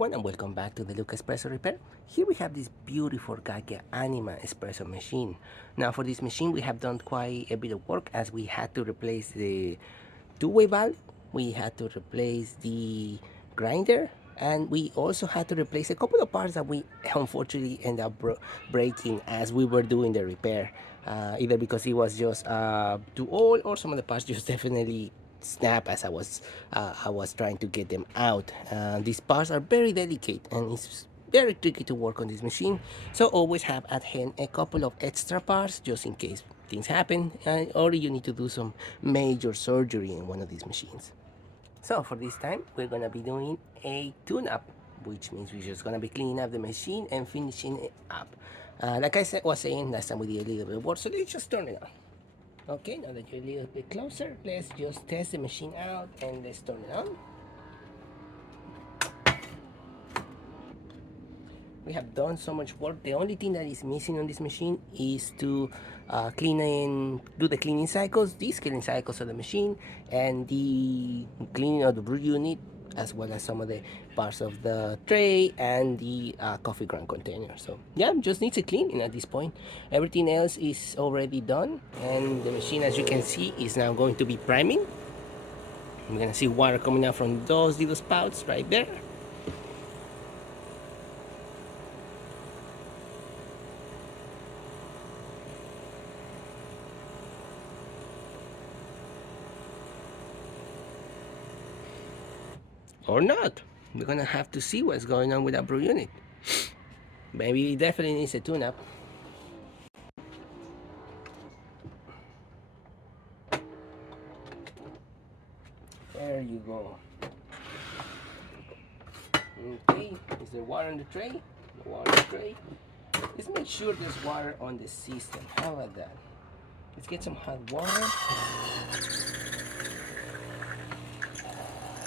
everyone, and welcome back to the Look Espresso Repair. Here we have this beautiful Gaggia Anima espresso machine. Now for this machine we have done quite a bit of work as we had to replace the two-way valve, we had to replace the grinder, and we also had to replace a couple of parts that we unfortunately ended up breaking as we were doing the repair. Either because it was just too old, or some of the parts just definitely snap as I was trying to get them out. These parts are very delicate, and it's very tricky to work on this machine, so always have at hand a couple of extra parts just in case things happen, or you need to do some major surgery in one of these machines. So for this time we're gonna be doing a tune-up, which means we're just gonna be cleaning up the machine and finishing it up. Like I was saying last time, we did a little bit of work, so let's just turn it on. Okay, now that you're a little bit closer, let's just test the machine out and let's turn it on. We have done so much work. The only thing that is missing on this machine is to do the cleaning cycles, these cleaning cycles of the machine, and the cleaning of the brew unit, as well as some of the parts of the tray and the coffee ground container. So yeah, just needs a cleaning at this point. Everything else is already done, and the machine, as you can see, is now going to be priming. We're gonna see water coming out from those little spouts right there. Or not. We're gonna have to see what's going on with that brew unit. Maybe it definitely needs a tune-up. There you go. Okay, is there water on the tray? No water on the tray. Let's make sure there's water on the system. How about that? Let's get some hot water.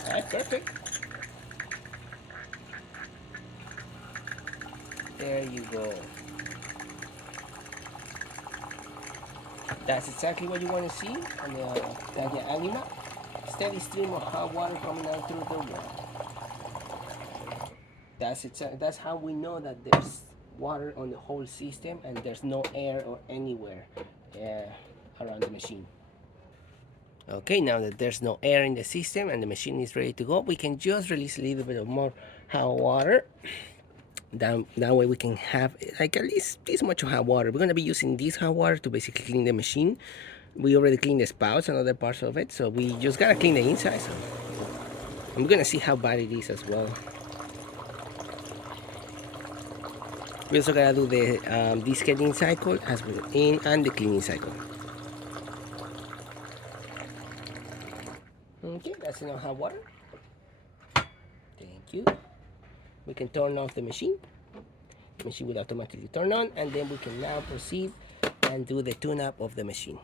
Alright, perfect. There you go. That's exactly what you want to see on the Gaggia Anima. Steady stream of hot water coming out through the wall. That's how we know that there's water on the whole system and there's no air or anywhere around the machine. Okay, now that there's no air in the system and the machine is ready to go, we can just release a little bit of more hot water. That way we can have like at least this much hot water. We're gonna be using this hot water to basically clean the machine. We already cleaned the spouts and other parts of it, so we just gotta clean the inside. So I'm gonna see how bad it is as well. We also gotta do the descaling cycle as well and the cleaning cycle. Okay, that's enough hot water. Thank you. We can turn off the machine. The machine will automatically turn on, and then we can now proceed and do the tune-up of the machine.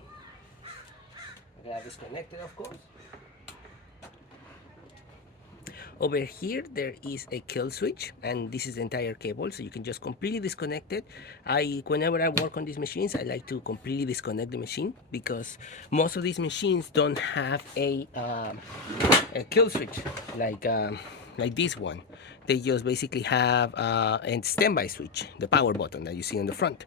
We have disconnected, of course. Over here there is a kill switch, and this is the entire cable, so you can just completely disconnect it. Whenever I work on these machines, I like to completely disconnect the machine because most of these machines don't have a kill switch like this one. They just basically have a standby switch, the power button that you see on the front.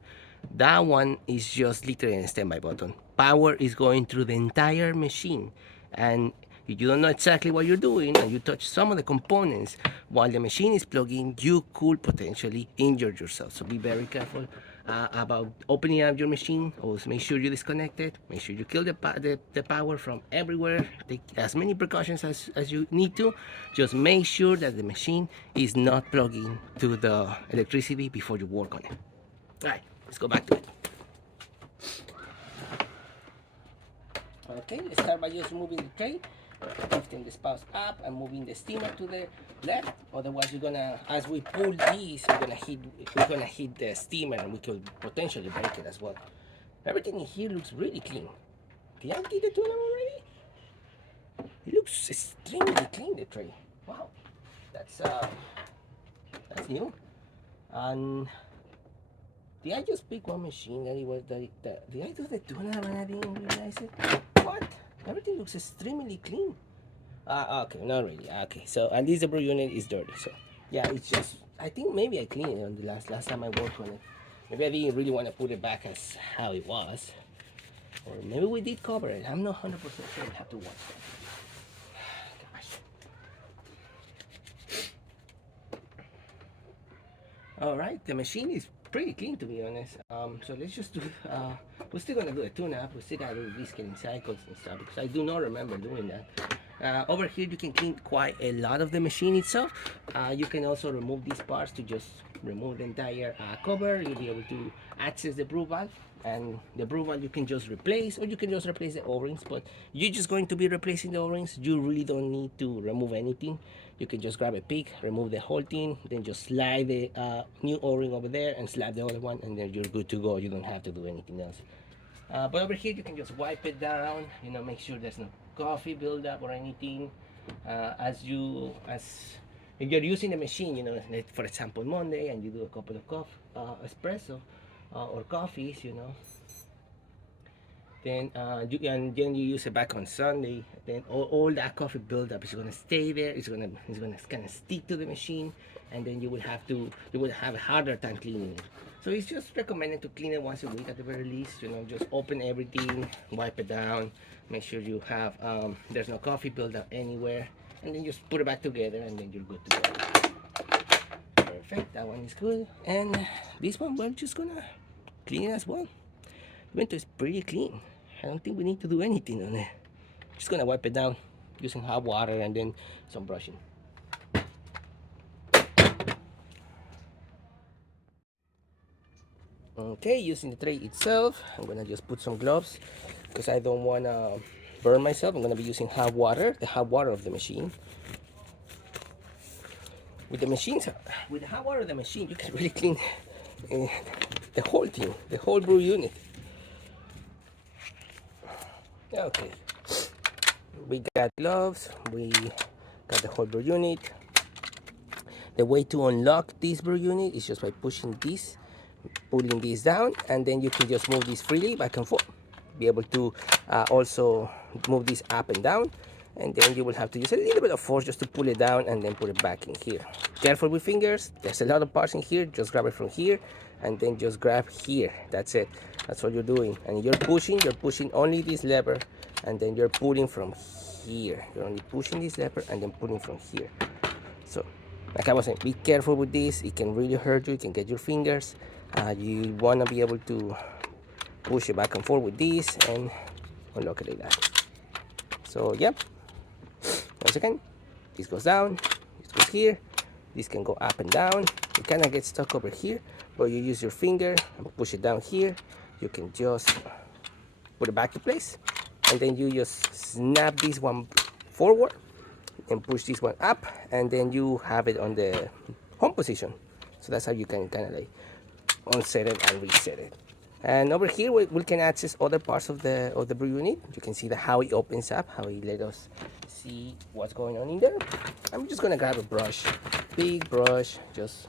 That one is just literally a standby button. Power is going through the entire machine, and if you don't know exactly what you're doing and you touch some of the components while the machine is plugging, you could potentially injure yourself. So be very careful about opening up your machine. Always make sure you disconnect it. Make sure you kill the power from everywhere. Take as many precautions as you need to. Just make sure that the machine is not plugging to the electricity before you work on it. All right, let's go back to it. Okay, let's start by just moving the tray, lifting the spouts up and moving the steamer to the left. Otherwise, as we pull these, we're gonna hit the steamer and we could potentially break it as well. Everything in here looks really clean. Did I get the tuna already? It looks extremely clean, the tray. Wow, that's new. And did I just pick one machine that it was did I do the tuna and I didn't realize it? What? Everything looks extremely clean. Okay, not really. Okay, so at least the brew unit is dirty. So Yeah, it's just, I think maybe I cleaned it on the last time I worked on it. Maybe I didn't really want to put it back as how it was. Or maybe we did cover it. I'm not 100% sure. We have to watch that. Gosh. All right, the machine is pretty clean to be honest. So let's just do. We're still gonna do a tune-up. We still gotta do rescaling cycles and stuff because I do not remember doing that. Over here, you can clean quite a lot of the machine itself. You can also remove these parts to just remove the entire cover. You'll be able to access the brew valve, and the brew valve you can just replace, or you can just replace the O-rings. But you're just going to be replacing the O-rings. You really don't need to remove anything. You can just grab a pick, remove the whole thing, then just slide the new O-ring over there and slap the other one, and then you're good to go. You don't have to do anything else. But over here, you can just wipe it down. You know, make sure there's no coffee buildup or anything. As if you're using the machine, you know, like for example, Monday, and you do a couple of espresso or coffees, you know, then you use it back on Sunday. Then all that coffee buildup is gonna stay there. It's gonna kind of stick to the machine, and then you will have a harder time cleaning it. So it's just recommended to clean it once a week at the very least. You know, just open everything, wipe it down, make sure you have there's no coffee buildup anywhere, and then just put it back together, and then you're good to go. Perfect. That one is good, and this one we're just gonna clean it as well. The window is pretty clean. I don't think we need to do anything on it. Just gonna wipe it down using hot water and then some brushing. Okay, using the tray itself, I'm gonna just put some gloves because I don't wanna burn myself. I'm gonna be using hot water, the hot water of the machine. With the machines, with the hot water of the machine, you can really clean uh, the whole thing, the whole brew unit. Okay, we got gloves, we got the whole brew unit. The way to unlock this brew unit is just by pushing this, pulling this down, and then you can just move this freely back and forth. Be able to also move this up and down, and then you will have to use a little bit of force just to pull it down and then put it back in here. Careful with fingers, there's a lot of parts in here. Just grab it from here and then just grab here. That's it. That's what you're doing. And you're pushing only this lever, and then you're pulling from here. You're only pushing this lever and then pulling from here. So like I was saying, be careful with this. It can really hurt you. It can get your fingers. You want to be able to push it back and forth with this and unlock it like that. So yeah, once again, this goes down, this goes here, this can go up and down. It kind of gets stuck over here, but you use your finger and push it down here. You can just put it back to place, and then you just snap this one forward and push this one up, and then you have it on the home position. So that's how you can kind of like unset it and reset it. And over here we can access other parts of the brew unit. You can see how it opens up, how it let us see what's going on in there. I'm just gonna grab a brush, big brush, just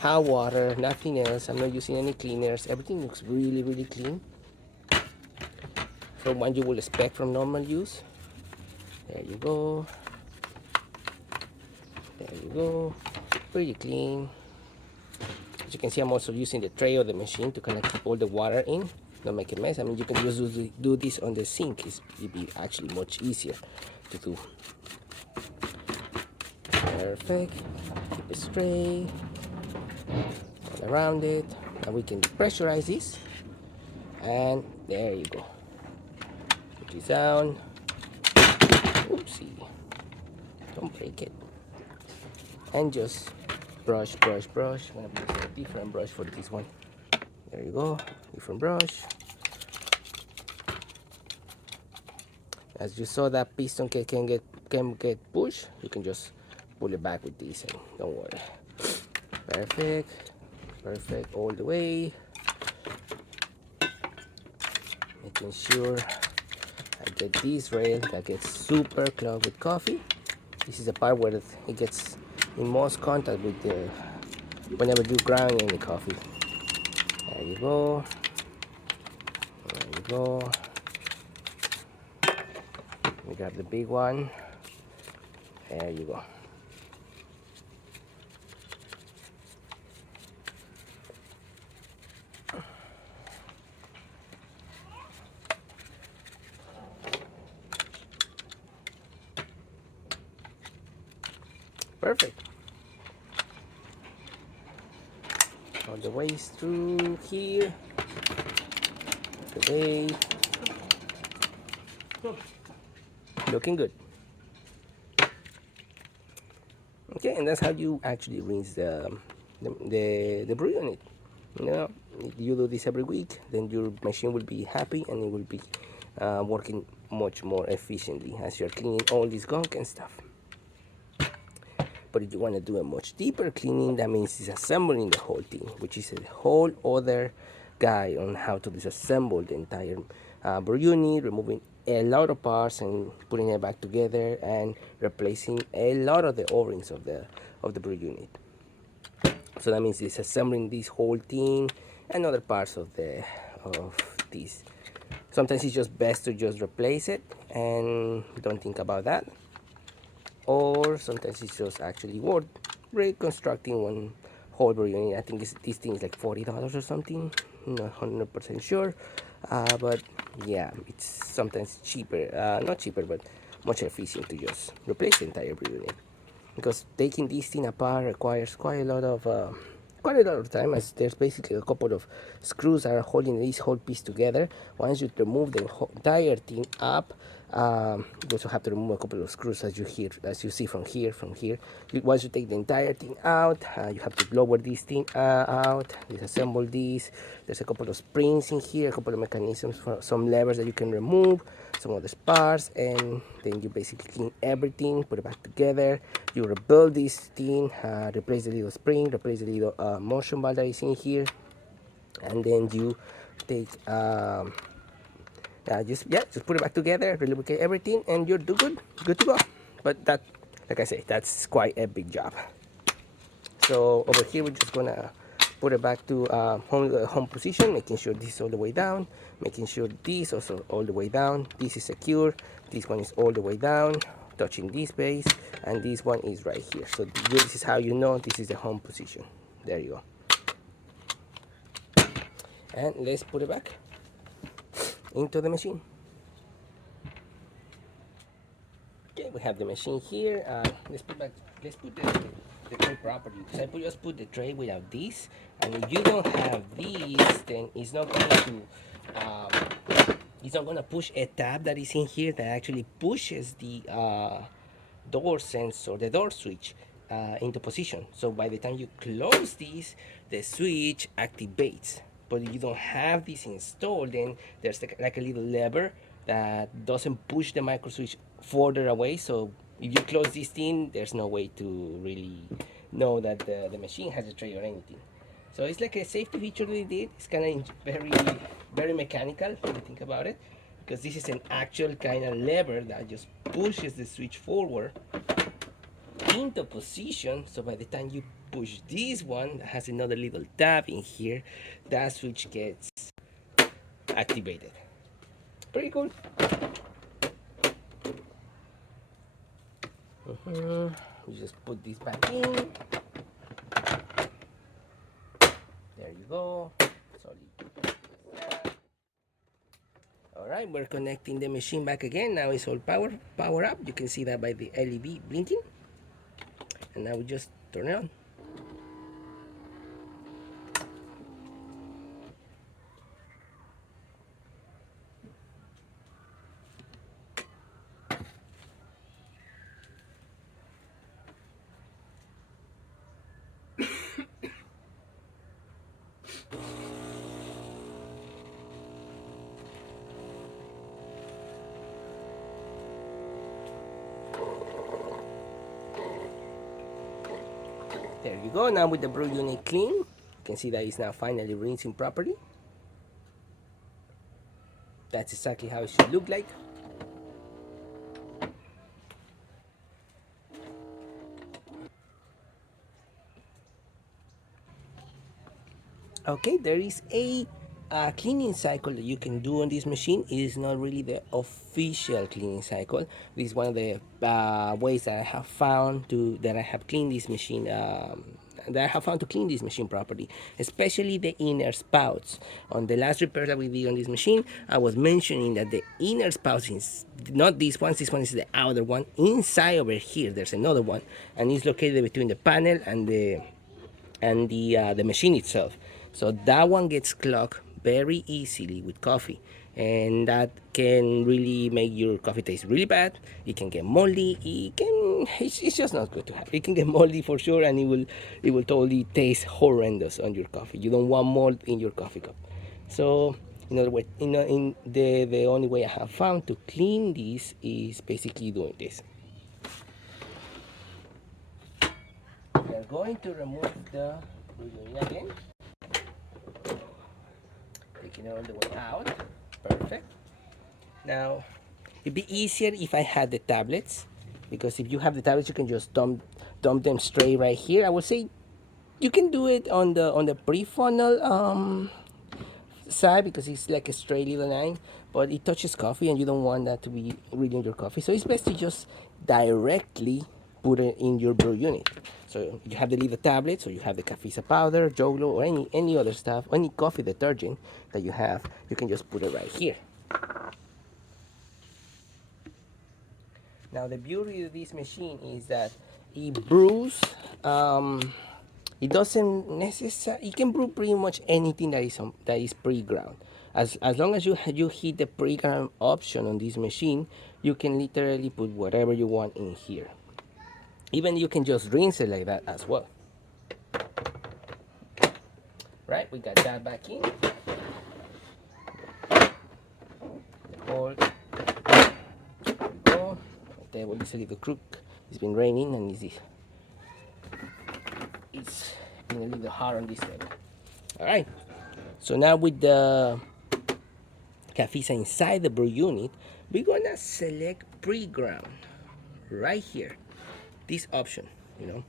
hot water, nothing else. I'm not using any cleaners. Everything looks really, really clean, from what you will expect from normal use. There you go. There you go. Pretty clean. As you can see, I'm also using the tray of the machine to kind of keep all the water in, not make a mess. I mean, you can just do this on the sink. It'd be actually much easier to do. Perfect. Keep it straight. All around it. Now we can pressurize this. And there you go. Put this down. Oopsie. Don't break it. And just brush. I'm gonna use a different brush for this one. There you go, different brush. As you saw, that piston can get pushed. You can just pull it back with this, and don't worry. Perfect all the way. Making sure I get this rail that gets super clogged with coffee. This is the part where it gets in most contact with the whenever you grind any coffee. There you go. There you go. We grab the big one. There you go. all the way through here, the way, looking good. Okay, and that's how you actually rinse the brew unit. You know, if you do this every week, then your machine will be happy and it will be working much more efficiently as you're cleaning all this gunk and stuff. But if you want to do a much deeper cleaning, that means disassembling the whole thing, which is a whole other guide on how to disassemble the entire brew unit, removing a lot of parts and putting it back together and replacing a lot of the O-rings of the brew unit. So that means disassembling this whole thing and other parts of this. Sometimes it's just best to just replace it and don't think about that, or sometimes it's just actually worth reconstructing one whole brew unit. I think this thing is like $40 or something, not 100% sure, but yeah, it's sometimes cheaper, not cheaper, but much efficient to just replace the entire brew unit, because taking this thing apart requires quite a lot of time, as there's basically a couple of screws that are holding this whole piece together. Once you remove the entire thing up, you also have to remove a couple of screws, as you see from here. Once you take the entire thing out, you have to lower this thing out, disassemble this. There's a couple of springs in here, a couple of mechanisms for some levers that you can remove, some other parts, and then you basically clean everything, put it back together. You rebuild this thing, replace the little spring, replace the little motion bar that is in here, and then you take just put it back together, relubricate everything, and you're good to go. But that, like I say, that's quite a big job. So over here, we're just gonna put it back to home position, making sure this is all the way down, making sure this also all the way down. This is secure. This one is all the way down, touching this base, and this one is right here. So this is how you know this is the home position. There you go. And let's put it back into the machine. Okay, we have the machine here. Let's put the tray properly. Because I just put the tray without this, and if you don't have these, then it's not going to push a tab that is in here that actually pushes the door sensor, the door switch, into position. So by the time you close this, the switch activates. But if you don't have this installed, then there's like a little lever that doesn't push the micro switch further away. So if you close this thing, there's no way to really know that the machine has a tray or anything. So it's like a safety feature they did. It's kind of very mechanical when you think about it, because this is an actual kind of lever that just pushes the switch forward into position. So by the time you push this one that has another little tab in here, that switch gets activated. Pretty cool. You just put this back in. There you go. Solid. Alright, we're connecting the machine back again. Now it's all power up. You can see that by the LED blinking. And now we just turn it on. There you go. Now with the brew unit clean, you can see that it's now finally rinsing properly. That's exactly how it should look like. Okay, there is a cleaning cycle that you can do on this machine. It is not really the official cleaning cycle. This is one of the ways that I have found to clean this machine. That I have found to clean this machine properly, especially the inner spouts. On the last repair that we did on this machine, I was mentioning that the inner spouts is not this one is the outer one. Inside over here, there's another one, and it's located between the panel and and the machine itself. So that one gets clogged very easily with coffee, and that can really make your coffee taste really bad. It can get moldy. It's just not good to have. It can get moldy for sure, and it will totally taste horrendous on your coffee. You don't want mold in your coffee cup. So in other words, in the only way I have found to clean this is basically doing this. We are going to remove the unit again, taking it all the way out. Perfect. Now, it'd be easier if I had the tablets, because if you have the tablets, you can just dump them straight right here. I would say you can do it on the pre-funnel side, because it's like a straight little line, but it touches coffee and you don't want that to be really in your coffee. So it's best to just directly put it in your brew unit. So you have the little tablets, or you have the Cafesa powder, Joglo, or any other stuff, any coffee detergent that you have, you can just put it right here. Now the beauty of this machine is that it brews. It doesn't necessarily. It can brew pretty much anything that is pre-ground. As long as you hit the pre-ground option on this machine, you can literally put whatever you want in here. Even you can just rinse it like that as well. Right, we got that back in. Hold. Go. The table is a little crook. It's been raining and it's been a little hard on this table. All right. So now with the Cafesa inside the brew unit, we're gonna select pre-ground right here. This option, you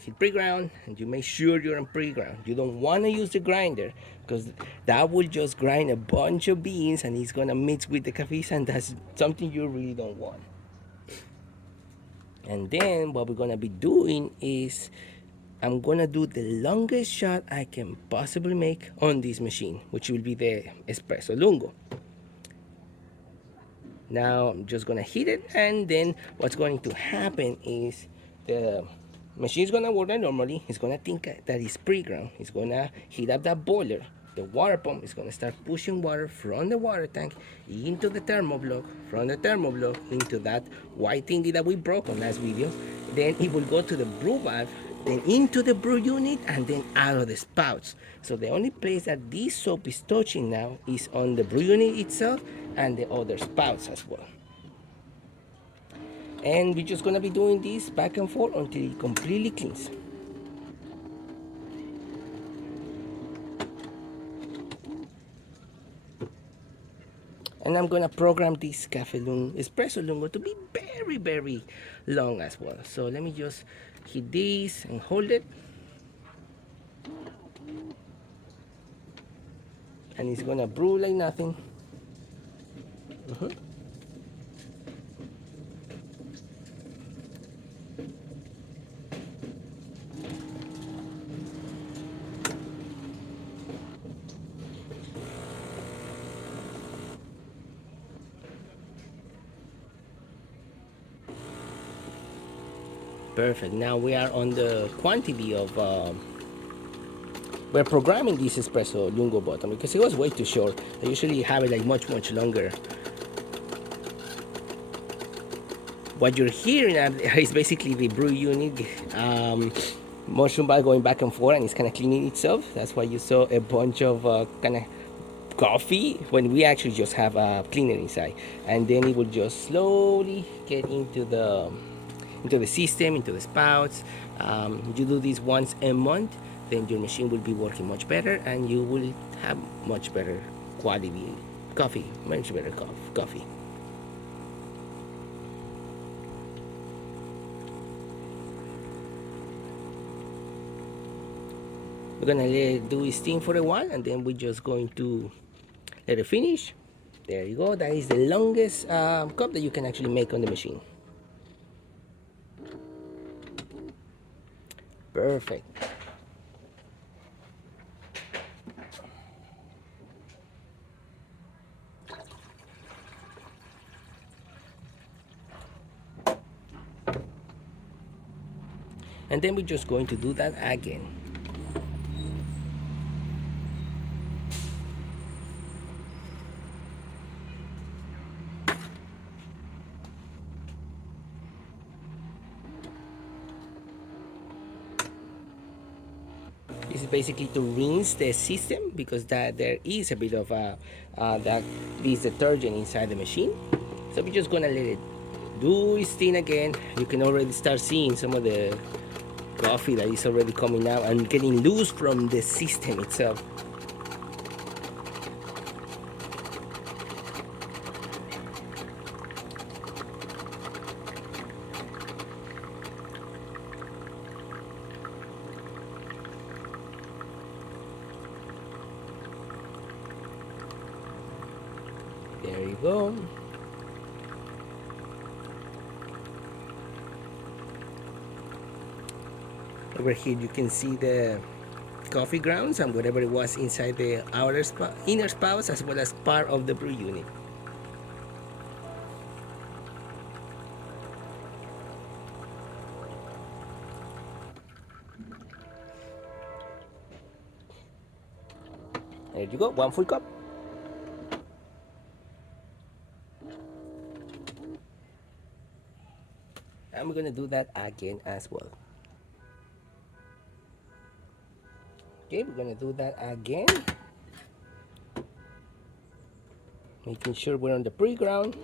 hit pre-ground and you make sure you're on pre-ground. You don't want to use the grinder, because that will just grind a bunch of beans and it's gonna mix with the Cafesa, and that's something you really don't want. And then what we're gonna be doing is I'm gonna do the longest shot I can possibly make on this machine, which will be the Espresso Lungo. Now I'm just gonna hit it, and then what's going to happen is the machine is gonna work like normally. It's gonna think that it's pre-ground. It's gonna heat up that boiler. The water pump is gonna start pushing water from the water tank into the thermoblock, from the thermoblock into that white thingy that we broke on last video. Then it will go to the brew valve, then into the brew unit, and then out of the spouts. So the only place that this soap is touching now is on the brew unit itself and the other spouts as well. And we're just gonna be doing this back and forth until it completely cleans. And I'm gonna program this Espresso Lungo to be very, very long as well. So let me just hit this and hold it. And it's gonna brew like nothing. Perfect. Now we are on the quantity of. We're programming this Espresso Lungo button because it was way too short. I usually have it like much longer. What you're hearing is basically the brew unit mushroom ball going back and forth, and it's kind of cleaning itself. That's why you saw a bunch of kind of coffee when we actually just have a cleaner inside, and then it will just slowly get into the system, into the spouts. You do this once a month, then your machine will be working much better, and you will have much better quality coffee, much better coffee. We're gonna let it do its thing for a while, and then we're just going to let it finish. There you go. That is the longest cup that you can actually make on the machine. Perfect. And then we're just going to do that again. basically to rinse the system because there is a bit of that this detergent inside the machine. So we're just gonna let it do its thing again. You can already start seeing some of the coffee that is already coming out and getting loose from the system itself. There you go. Over here you can see the coffee grounds and whatever it was inside the inner spout as well as part of the brew unit. There you go, one full cup. And we're gonna do that again as well. Okay, we're gonna do that again. Making sure we're on the pre-ground.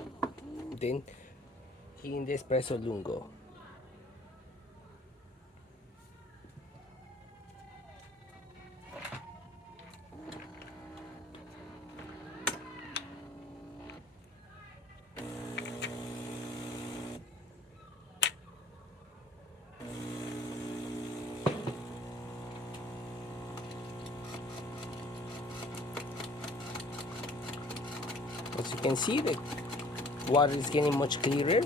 Then in the espresso lungo. As you can see, the water is getting much clearer.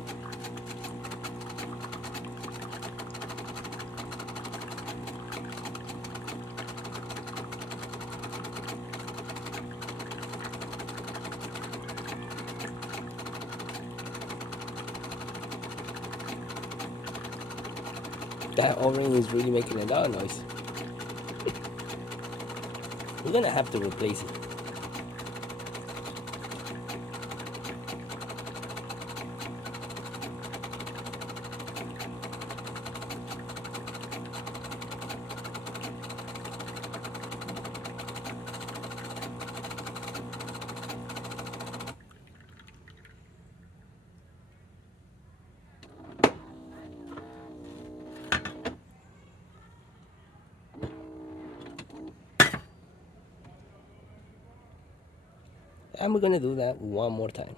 That O-ring is really making a lot of noise. We're gonna have to replace it. And we're gonna do that one more time.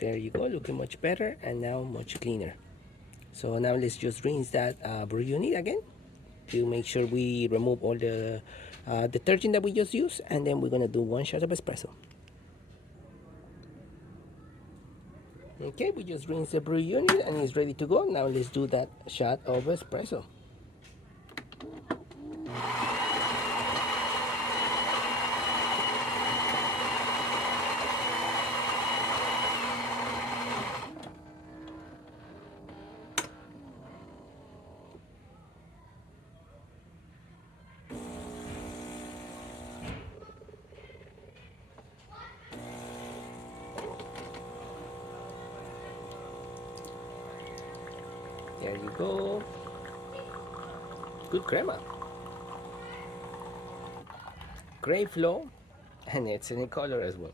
There you go, looking much better and now much cleaner. So now let's just rinse that brew unit again to make sure we remove all the detergent that we just used, and then we're gonna do one shot of espresso. Okay, we just rinsed the brew unit and it's ready to go. Now let's do that shot of espresso. There you go. Good crema. Great flow, and it's in color as well.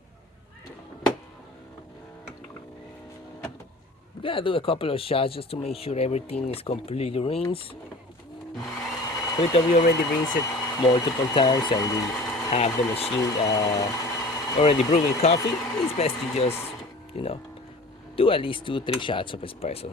We gotta do a couple of shots just to make sure everything is completely rinsed. We thought we already rinsed it multiple times and we have the machine already brewing coffee. It's best to just, you know, do at least 2-3 shots of espresso.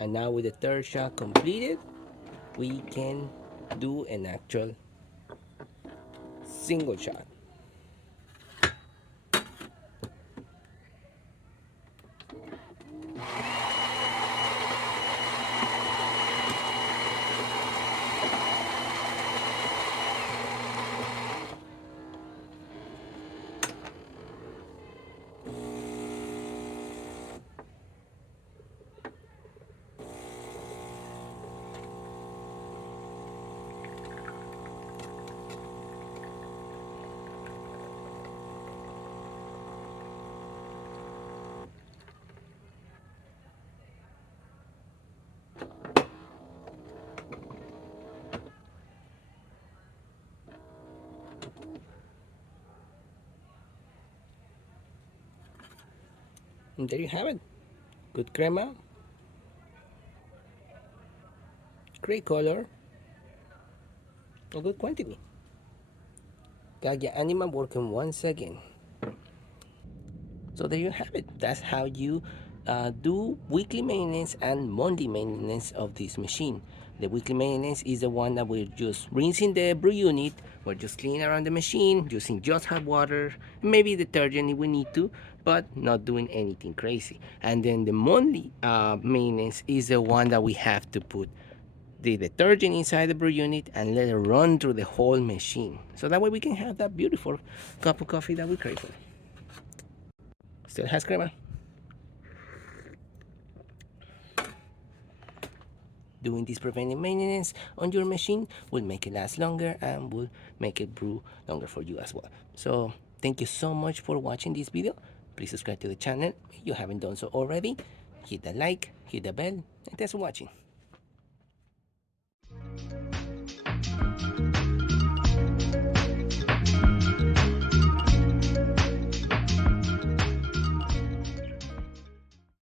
And now with the third shot completed, we can do an actual single shot. And there you have it. Good crema, great color, a good quantity. Gaggia Anima working once again. So there you have it. That's how you do weekly maintenance and Monday maintenance of this machine. The weekly maintenance is the one that we're just rinsing the brew unit. We're just cleaning around the machine, using just hot water, maybe detergent if we need to, but not doing anything crazy. And then the monthly maintenance is the one that we have to put the detergent inside the brew unit and let it run through the whole machine. So that way we can have that beautiful cup of coffee that we crave for. Still has crema. Doing this preventive maintenance on your machine will make it last longer and will make it brew longer for you as well. So thank you so much for watching this video. Please subscribe to the channel if you haven't done so already. Hit the like, hit the bell, and thanks for watching.